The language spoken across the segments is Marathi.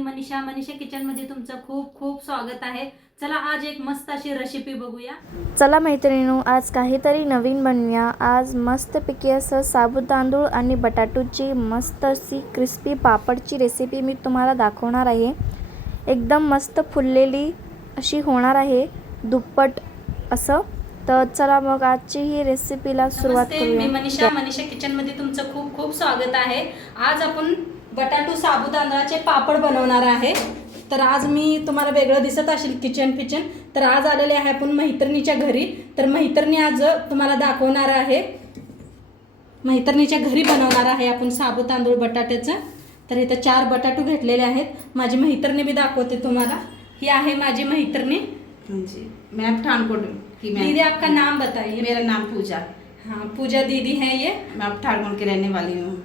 मी मनीषा किचनमध्ये तुमचं खूप खूप स्वागत आहे। चला आज एक मस्त अशी रेसिपी बघूया। चला मैत्रिणींनो, आज काहीतरी नवीन बनवूया। आज मस्तपैकी असं साबुत तांदूळ आणि बटाटूची मस्त अशी क्रिस्पी पापडची रेसिपी मी तुम्हाला दाखवणार आहे। एकदम मस्त फुललेली अशी होणार आहे, दुप्पट असं। तर चला मग आजची ही रेसिपीला सुरुवात करूया। मी मनीषा किचनमध्ये तुमचं खूप खूप स्वागत आहे। आज आपण बटाटू साबुत तांदळाचे पापड बनवणार आहे। तर आज मी तुम्हाला वेगळं दिसत असेल किचन। तर आज आलेले आहे आपण मैत्रिणीच्या घरी। तर मैत्रिणी आज तुम्हाला दाखवणार आहे, मैत्रिणीच्या घरी बनवणार आहे आपण साबुत तांदूळ बटाट्याचं। तर इथं 4 बटाटू घेतलेले आहेत। माझी मैत्रिणी भी दाखवते तुम्हाला। ही आहे माझी मैत्रिणी। जी, मैं पठानकोट की। मैं दीदी आपका नाम बताइए। मेरा नाम पूजा। हाँ, पूजा दीदी है ये। मैं पठानकोट की रहने वाली हूँ।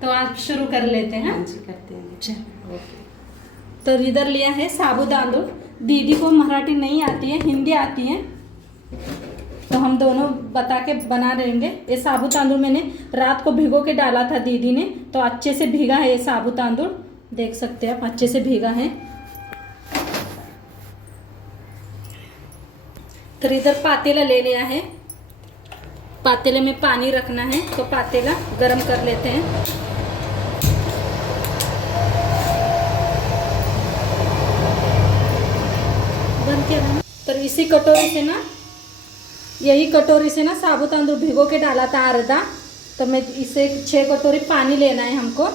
तो आप शुरू कर लेते हैं। हाँ जी, करते हैं। अच्छा, ओके। तो इधर लिया है साबुत तांदूळ। दीदी को मराठी नहीं आती है, हिंदी आती है, तो हम दोनों बता के बना देंगे। ये साबुत तांदूळ मैंने रात को भिगो के डाला था दीदी ने, तो अच्छे से भीगा है ये साबुत तांदूळ। देख सकते हैं आप, अच्छे से भीगा है। तो इधर पातेला ले लिया है। पातेले में पानी रखना है, तो पातेला गरम कर लेते हैं। बंद किया ना। तो इसी कटोरी से ना, यही कटोरी से ना साबुत तांदूळ भिगो के डाला था आधा। तो मैं इसे 6 कटोरी पानी लेना है हमको।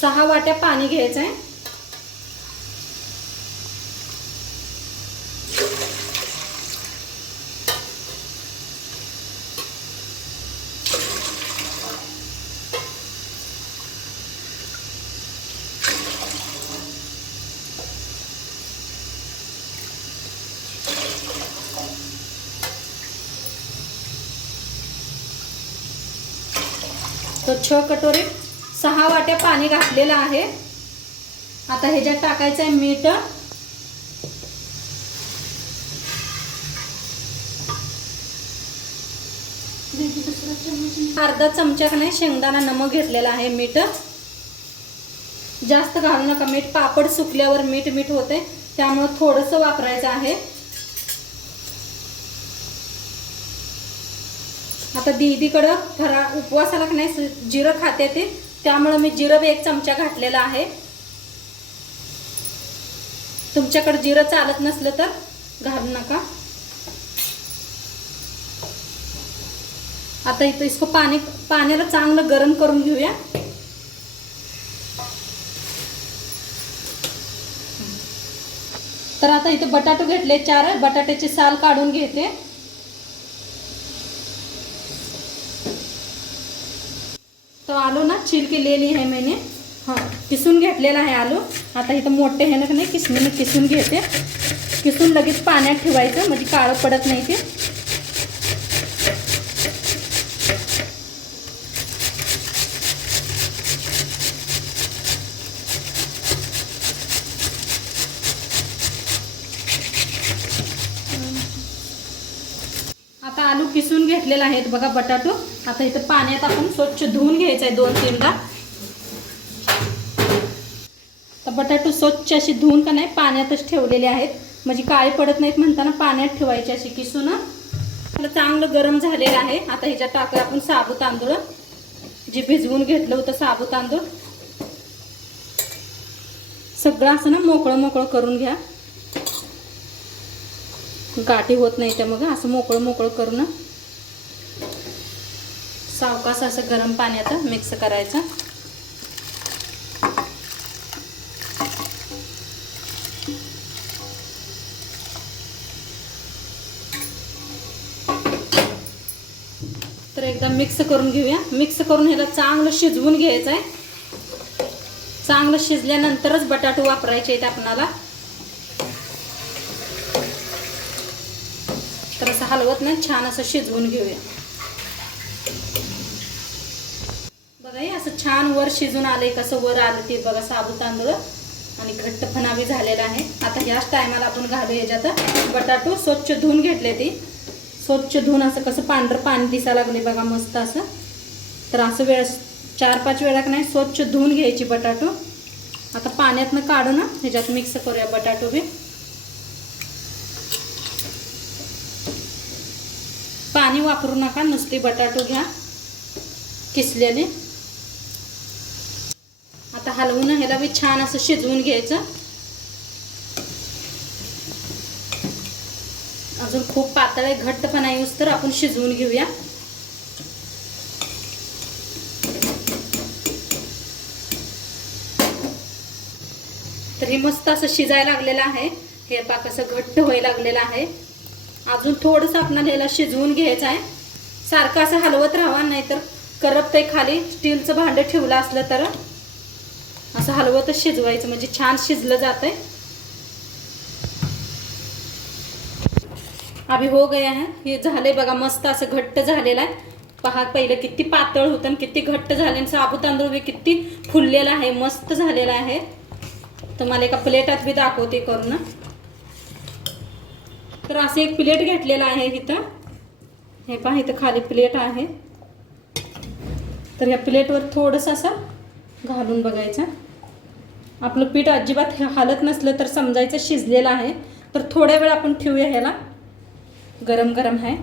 सहा वाट्या पाणी घ्यायचं आहे। तो 6 कटोरी 6 वाट्या पाणी घातलेलं आहे। आता ह्याच्यात टाकायचं आहे मीठ, अर्धा चमचा नाही शेंगदाणा नमक घेतलेला आहे। मीठ जास्त घालू नका, मीठ पापड सुकल्यावर मीठ होते, त्यामुळे थोडंसं वापरायचं आहे। आता दीदीकडं उपवासाला नाही जिरं खाते ते, त्यामुळे मी जिरं 1 चमचा घातलेला आहे। तुमच्याकडे जिरं चालत नसलं तर घालू नका। आता इथं इसको पाण्याला चांगलं गरम करून घेऊया। तर आता इथं बटाटू घेतले 4, बटाट्याची साल काढून घेते। तो आलू ना छील के ले ली है मैंने। हाँ, किसून घेतलेला आहे आलू। आता इथं मोठे आहे ना नाही, किसणीने किसून घेते। किसून लगेच पाण्यात ठेवायचं, म्हणजे काळं पडत नाही ते। आता आलू किसून घेतलेला आहे बघा बटाटू। आता इथं पाण्यात आपण स्वच्छ धुवून घ्यायचं आहे 2-3दा। तर बटाटू स्वच्छ अशी धुवून का नाही पाण्यातच ठेवलेले आहेत, म्हणजे काळे पडत नाहीत म्हणताना पाण्यात ठेवायचे अशी किसून। आपलं चांगलं गरम झालेलं आहे। आता ह्याच्यात टाकूया आपण साबुत तांदूळ, जे भिजवून घेतलं होतं साबुत तांदूळ। सगळं असं ना मोकळं करून घ्या, गाठी होत नाही त्या। मग असं मोकळं करून सावकाश असं गरम पाण्यात मिक्स करायचं। तर एकदा मिक्स करून घेऊया। मिक्स करून ह्याला चांगलं शिजवून घ्यायचं आहे। चांगलं शिजल्यानंतरच बटाटू वापरायचे आहेत आपणाला। तर असं हलवत नाही, छान असं शिजवून घेऊया। बघा हे असं छान वर शिजून आले, कसं वर आलं ते बघा साबुत तांदूळ, आणि घट्टपणा भी झालेला आहे। आता याच टायमाला आपण घालू याच्यात बटाटू। स्वच्छ धुवून घेतले ते, स्वच्छ धुवून असं कसं पांढरं पाणी दिसायला लागले बघा मस्त असं. तर असं वेळेस 4-5 वेळा नाही स्वच्छ धुवून घ्यायची बटाटो. आता पाण्यातनं काढू ना ह्याच्यात मिक्स करूया बटाटो बी. पाणी वापरू नका, नुसते बटाटो घ्या किसलेले. आता हलवून ह्याला बी छान असं शिजवून घ्यायचं. अजून खूप पातळ आहे, घट्टपणा येऊस तर आपण शिजवून घेऊया. तर हे मस्त असं शिजायला लागलेलं आहे. हे पाक असं घट्ट व्हायला लागलेलं आहे. अजून थोडंसं आपल्याला याला शिजवून घ्यायचं आहे. सारखं असं हलवत राहावा, नाहीतर करपते खाली. स्टीलचं भांडं ठेवलं असलं तर असं हलवतच शिजवायचं, म्हणजे छान शिजलं जातंय. अभी हो गया है. हे झाले बघा मस्त असं घट्ट झालेलं आहे. पहा पहिलं किती पातळ होतं आणि किती घट्ट झाले. आणि साबुत तांदूळ बी किती फुललेला आहे, मस्त झालेला आहे. तुम्हाला एका प्लेटात बी दाखवते करून. तर असं एक प्लेट घेतलेला आहे इथं. हे पहा इथं खाली प्लेट आहे. तर ह्या प्लेटवर थोडंसं असं घालून बघायचं. आपलं पीठ अजिबात हालत नसलं तर समजायचं शिजलेलं आहे. तर थोड्या वेळ आपण ठेवूया ह्याला, गरम गरम आहे.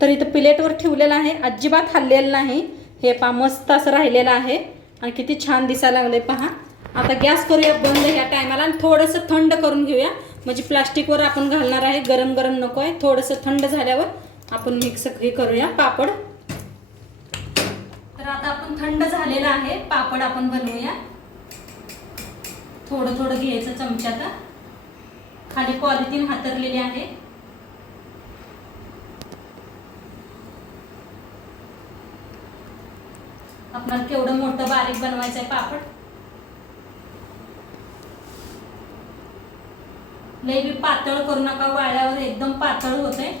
तर इथं प्लेटवर ठेवलेलं आहे, अजिबात हललेलं नाही. हे पहा मस्त असं राहिलेलं आहे आणि किती छान दिसायला लागले पहा. आता गॅस करूया बंद ह्या टायमाला आणि थोडंसं थंड करून घेऊया. म्हणजे प्लास्टिकवर आपण घालणार आहे, गरम गरम नको आहे. थोडंसं थंड झाल्यावर आपण मिक्स हे करूया पापड. तर आता आपण थंड झालेला आहे पापड आपण बनवूया. थोडं थोडं घ्यायचं चमच्यात. खाली पॉलिथिन हातरलेली आहे. आपल्याला केवढं मोठं बारीक बनवायचं आहे पापड. लई बी पातळ करू नका, वाळल्यावर एकदम पातळ होते.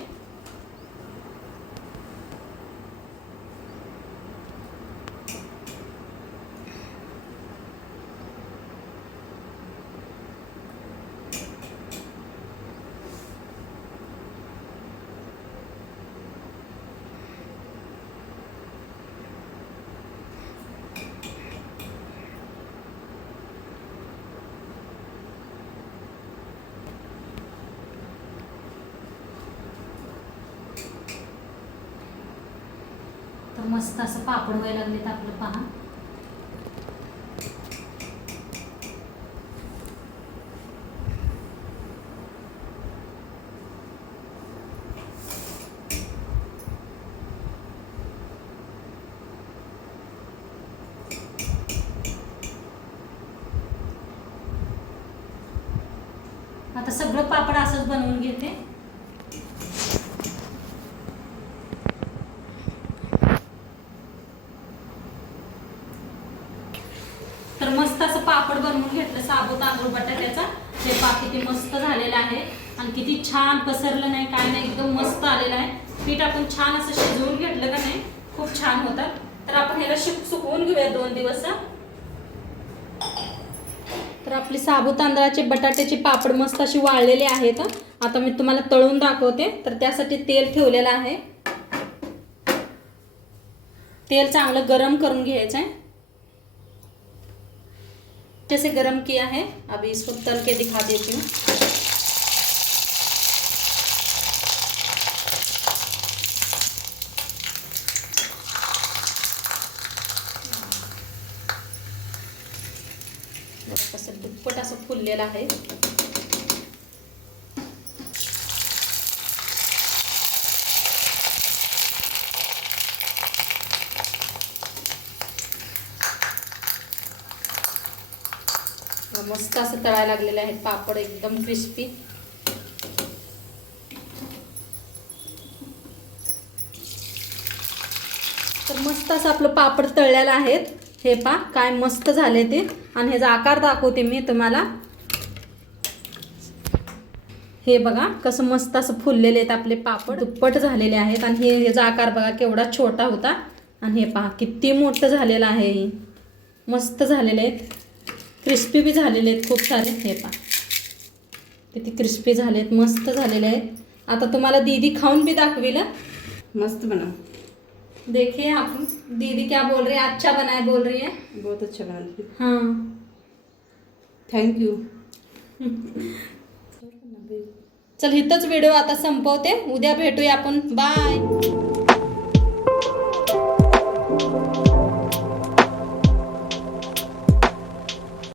तर मस्त असं पापड व्हायला लागलेत आपलं पहा. आता सगळं पापड असंच बनवून घेते. तर मस्त असं पापड बनवून घेतलं साबुत तांदूळ बटाट्याचा. हे पाक किती मस्त झालेलं आहे आणि किती छान पसरलं नाही काय नाही, एकदम मस्त आलेलं आहे. पीठ आपण छान असं शिजवून घेतलं का नाही, खूप छान होतं. तर आपण ह्याला सुकवून घेऊया 2 दिवस. तर आपली साबुत तांदळाचे बटाट्याचे पापड मस्त अशी वाळलेले आहेत. आता मी तुम्हाला तळून दाखवते. तर त्यासाठी तेल ठेवलेलं आहे. तेल चांगलं गरम करून घ्यायचं है। जैसे गरम किया है, अभी इसको तल के दिखा देती हूँ। कसं दुप्पट असं फुललेलं आहे। मस्त असं तळायला लागलेले आहेत पापड, एकदम क्रिस्पी। तर मस्त असं आपलं पापड तळलेलं आहेत। हे पा काय मस्त झाले ते, आणि ह्याचा आकार दाखवते मी तुम्हाला। हे बघा कसं मस्त असं फुललेले आहेत आपले पापड, दुप्पट झालेले आहेत। आणि ह्याचा आकार बघा केवढा छोटा होता, आणि हे पहा किती मोठं झालेलं आहे। मस्त झालेले आहेत, क्रिस्पी भी झालेले आहेत खूप सारे। हे पहा किती क्रिस्पी झालेत, मस्त झालेले आहेत। आता तुम्हाला दीदी खाऊन भी दाखविल। मस्त बना। देखिए आप दीदी क्या बोल रही है, अच्छा बना है बोल रही है। बहुत अच्छा बना। हाँ थँक यू। चल इथंच व्हिडिओ आता संपवते, उद्या भेटूया आपण, बाय।